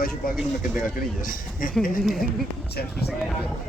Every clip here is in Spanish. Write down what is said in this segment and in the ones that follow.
baixo para que non me queden as crillas. Xa non sei que facer.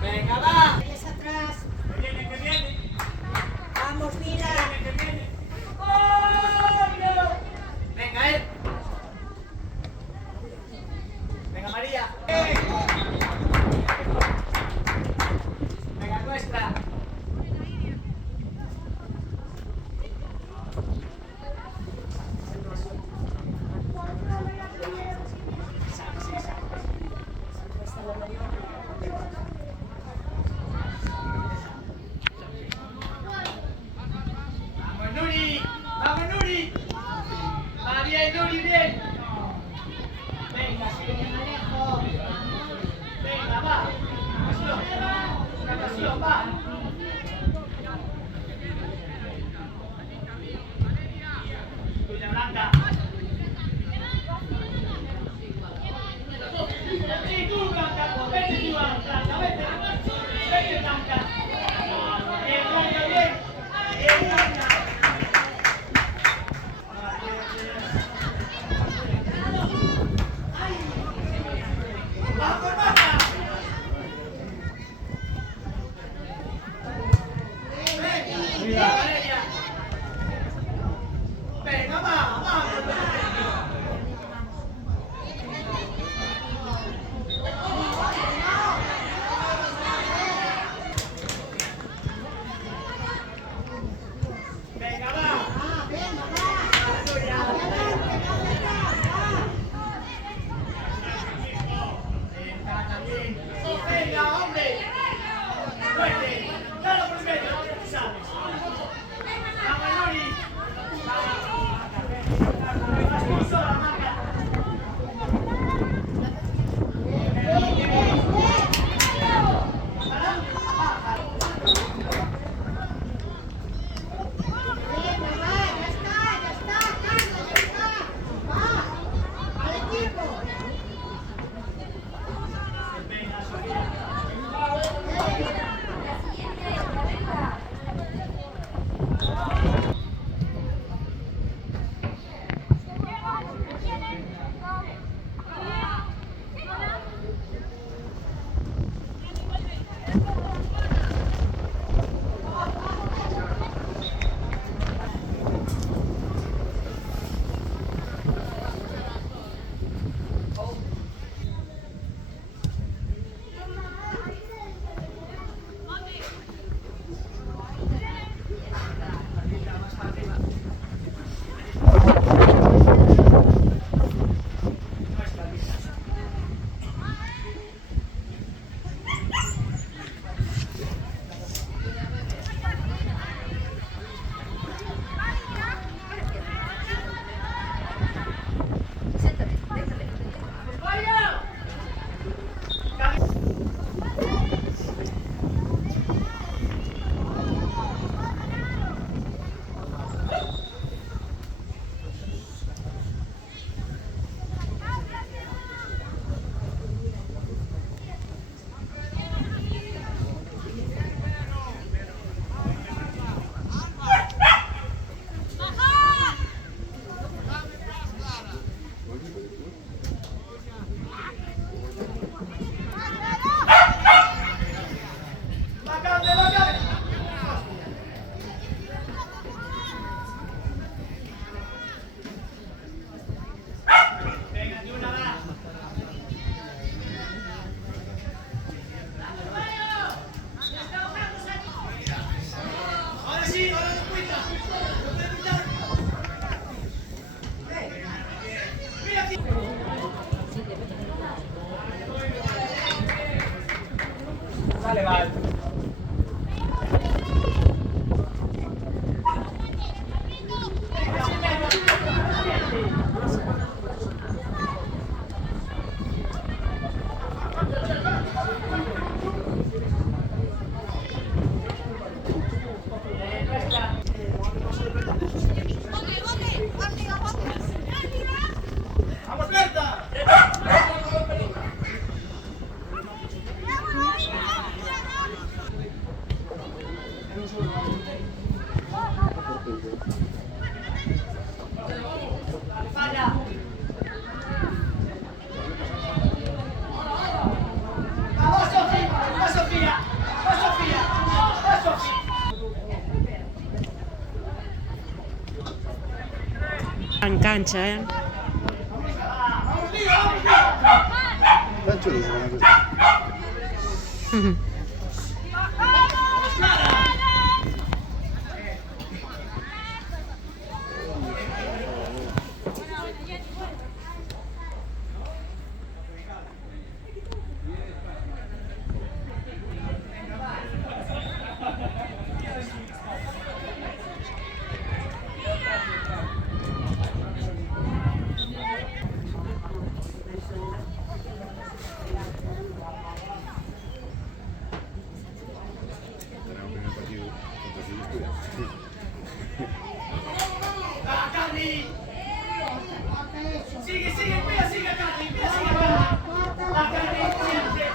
Venga, va. Es atrás. Que viene. Vamos, mira. Que viene. ¡Oh, venga, Venga, María. Venga, nuestra. ¡Vamos, Nuri! ¡Va bien, Nuri, bien! Venga, sigue Alejo. Venga, va. Una pasión, va. Tuya, Blanca. Sí, tú, Blanca. Vete tú, Blanca. Vete. Vete, Blanca. Bien, Blanca, bien. Bien, Blanca. Venga, vamos. Venga, va. Venga, hombre. Fuerte. Dale por medio, tú sabes. Falla. Vamos, Sofía. Va, Sofía. Va, Sofía. Va, Sofía. En cancha, ¿eh? Vamos, tío, vamos, tío. Tan chulo se van a Va, Cali. Sigue, sigue, mira, sigue, Cali. Mira, sigue, Cali. Va, Cali, siempre.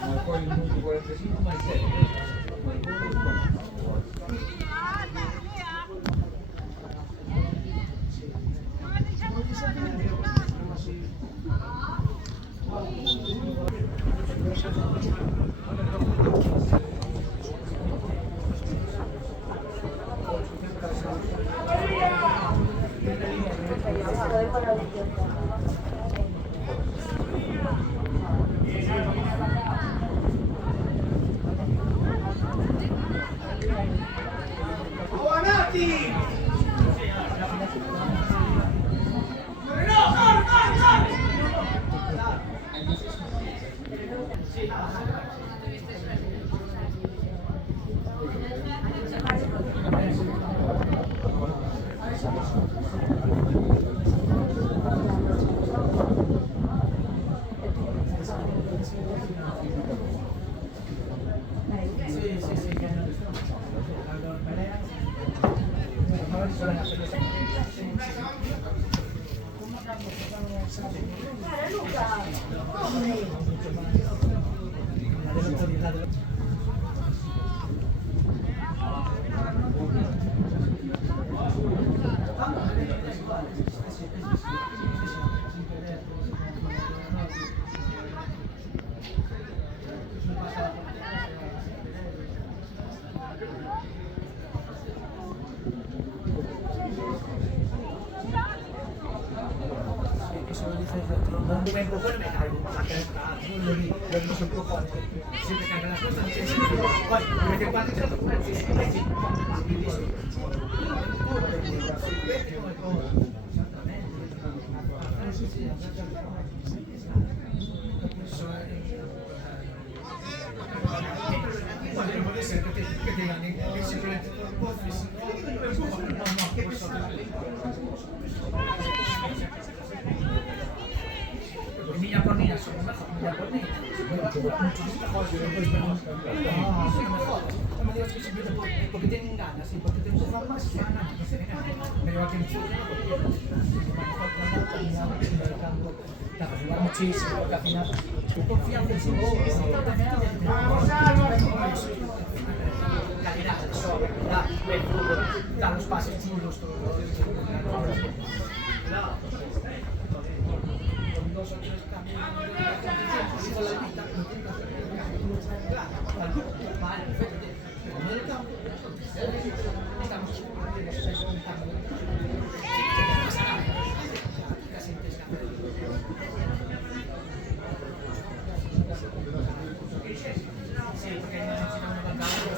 Ma poi il minuto 45 ma il 7. Avanti! Non divento quello che hai non lo dico più forte. Sempre che la cosa non c'è sempre. Poi, perché quando c'è può essere che ti danno che si prende un po' Emilia Cornina sono una famiglia Cornina, come digo que siempre porque tienen ganas, sí, porque te gustan más, pero que muchísimo, porque al final tu confianza en sí calidad, calidad, el fútbol, dar los pases chulos, dos o tres cambios con la mitad, vale, perfecto. En el campo, estamos casi sí, porque necesita un contador,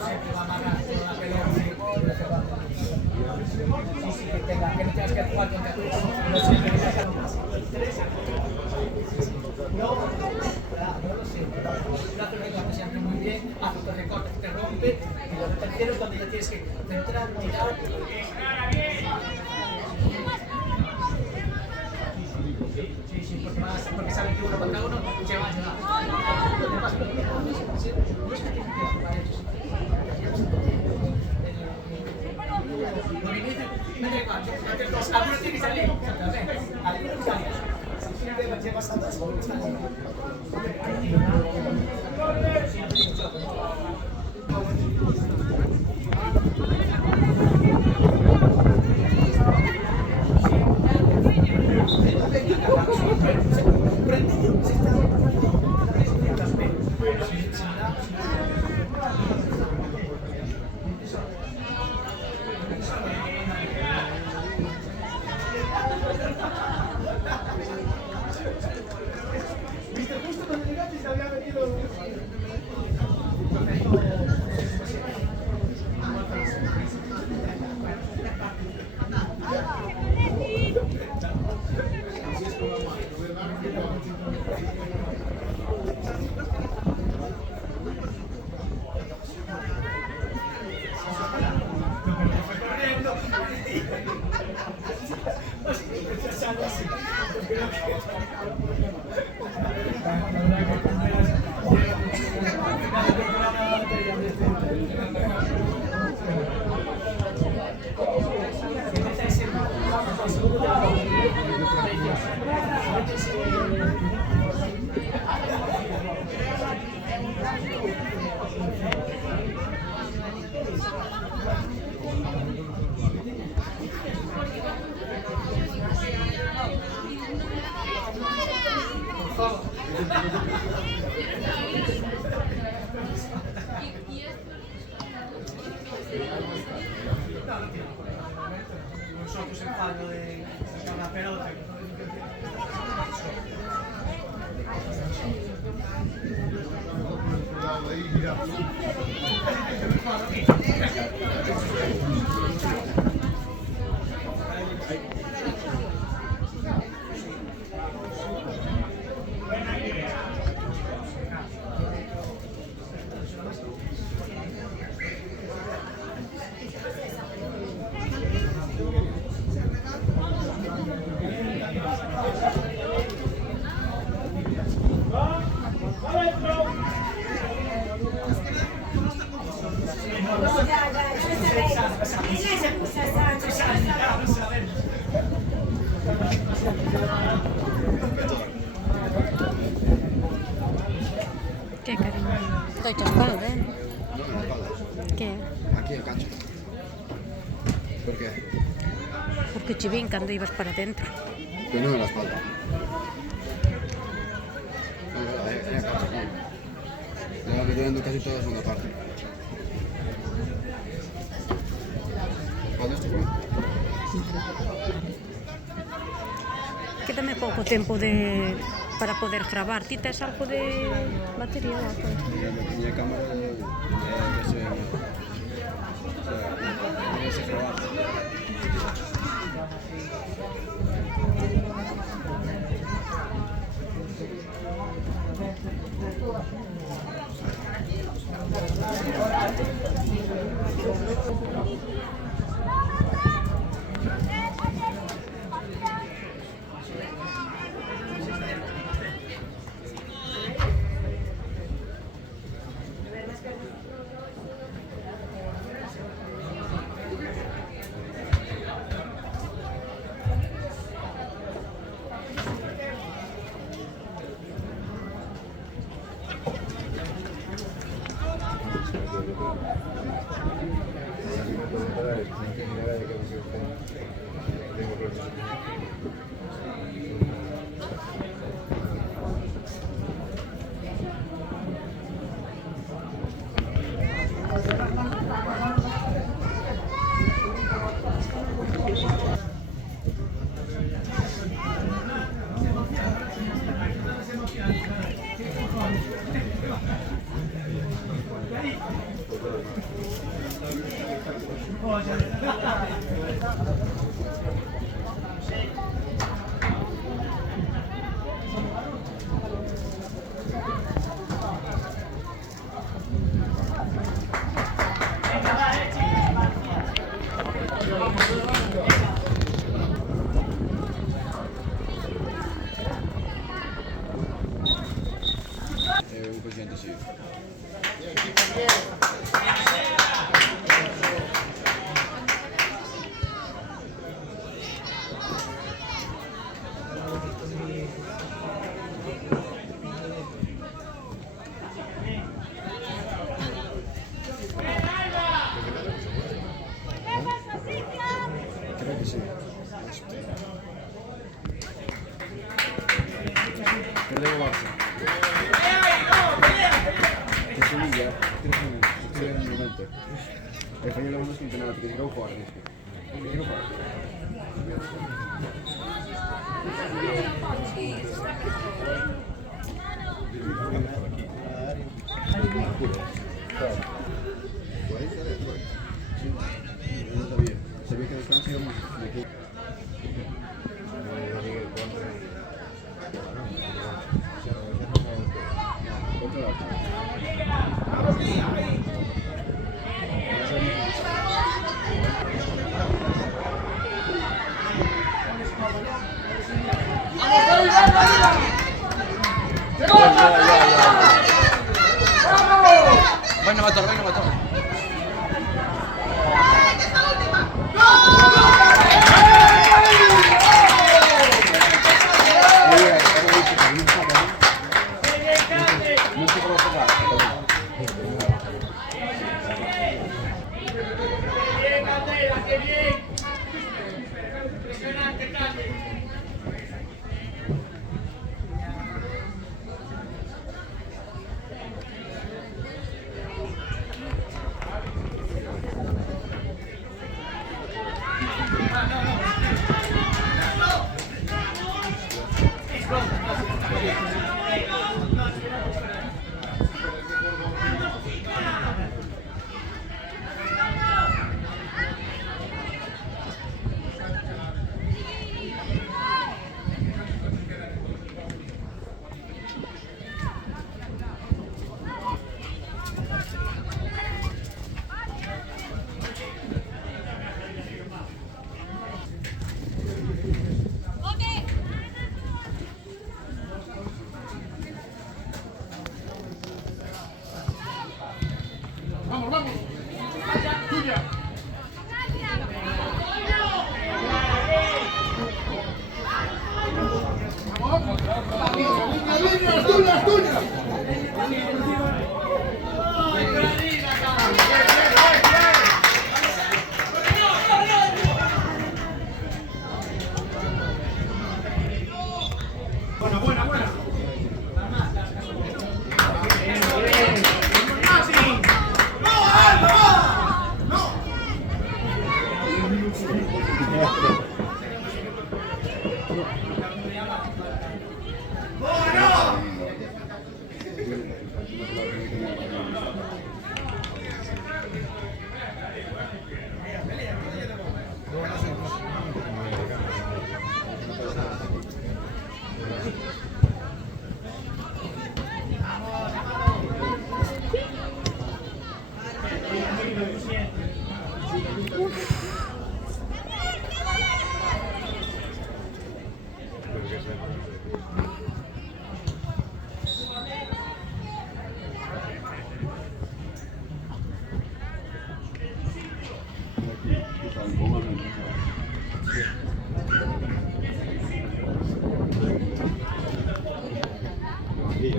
siempre va a amarrar toda la pelota. Sí, que no tengas que jugar contra todos. No siempre que te no lo sé. Un autorrecorte siempre muy bien, haz autorrecorte que te rompe, y lo tercero es cuando ya tienes que centrar, tirar. Sí, porque saben que uno contra uno se va a llevar. No es que tienen que jugar ellos. Algunos tienen que salir, exactamente. Algunos que salir. Siempre llevas a dos, algunos salir. Justo cuando llegaste se había venido. Nosotros el fallo de la pelota. ¿Qué, cariño? Estoy tu espalda, ¿eh? No, en la espalda. ¿Qué? Aquí el cacho. ¿Por qué? Porque chivín cuando ibas para adentro. Que no en la espalda. No, en el cacho, aquí. Ya me duelen casi toda la segunda parte. ¿Cuándo esto fue? Quédame pouco tempo para poder gravar. Ti tes algo de batería ou algo? Mi cámara ya se ve mal. O sea, no sé grabar. Un presidente sí. Creo que sí. Perdió Barça. Que Sevilla, estoy en el momento. El fallo de los que no que quiero jugar, quiero jugar. No sabía. Sabía que descanso íbamos de aquí. Contra la Venga, matar, venga, matar.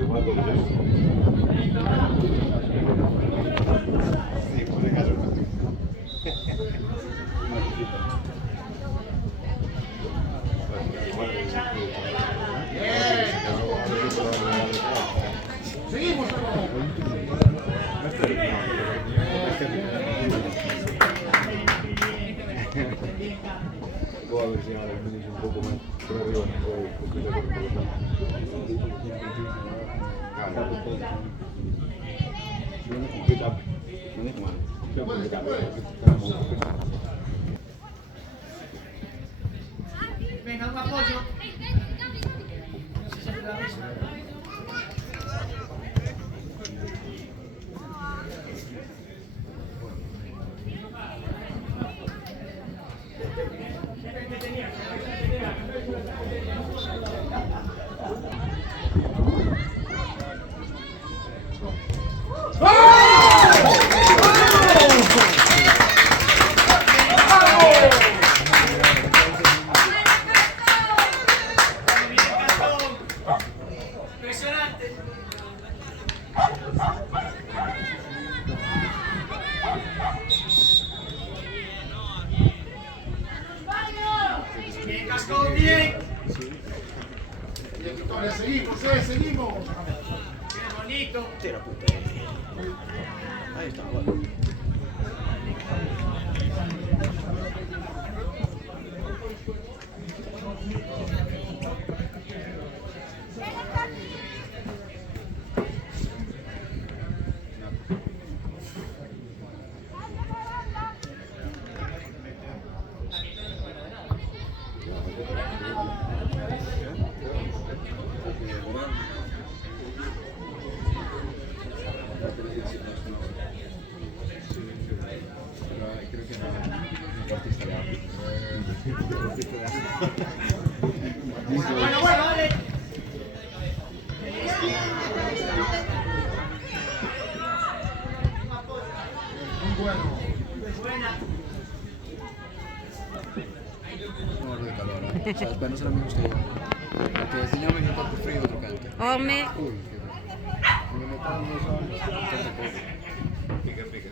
Sí, por si acaso. Seguimos. Puedo ver si ahora el menú es un poco más por arriba, Venga, un apoyo. Impresionante. Bien, Cascón, bien. Bien, Victoria, seguimos, seguimos. Qué bonito. Ahí está, bueno. Creo que no. Bueno, dale. Muy bueno. Buena. No, de calor, ¿eh? O sea, no son amigos que yo. Porque si no me siento por frío, otro canto. Home, Uy, qué bueno. Me meto unos soles, bastante poco. Pique, pique.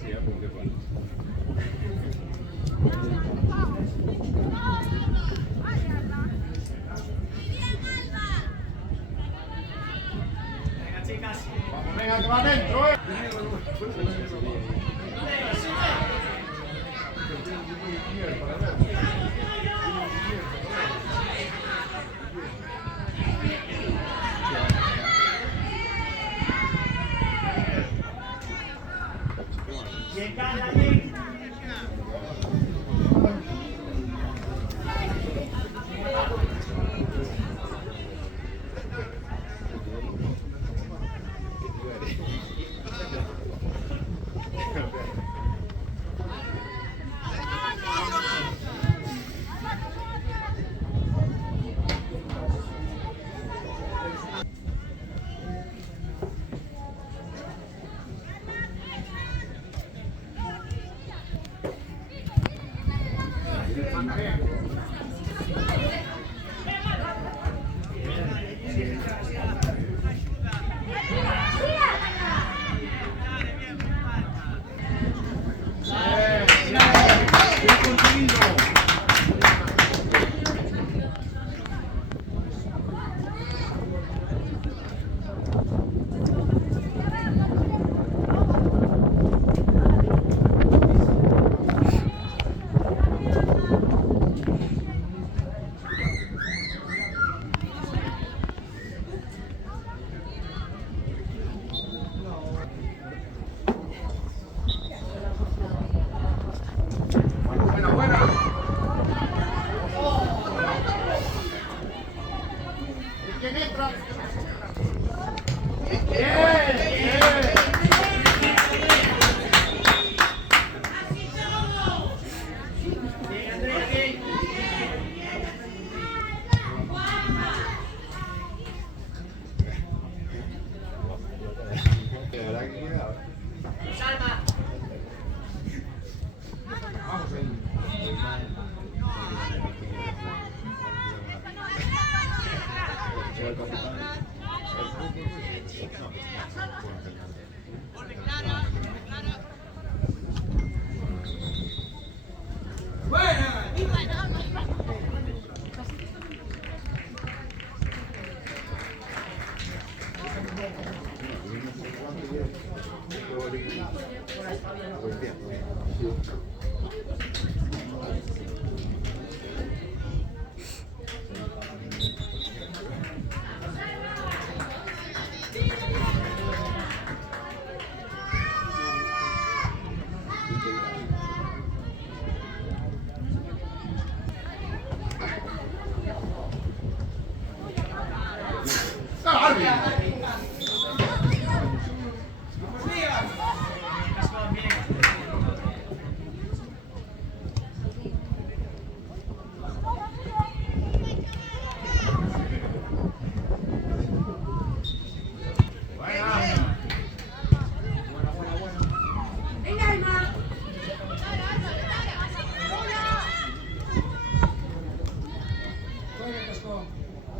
Sí, apunte para. Venga, chicas. Venga, que va adentro, Bien, gana, bien. De verdad que cuidado. Salma. Vamos ahí. Llega el capitán. Pues bien.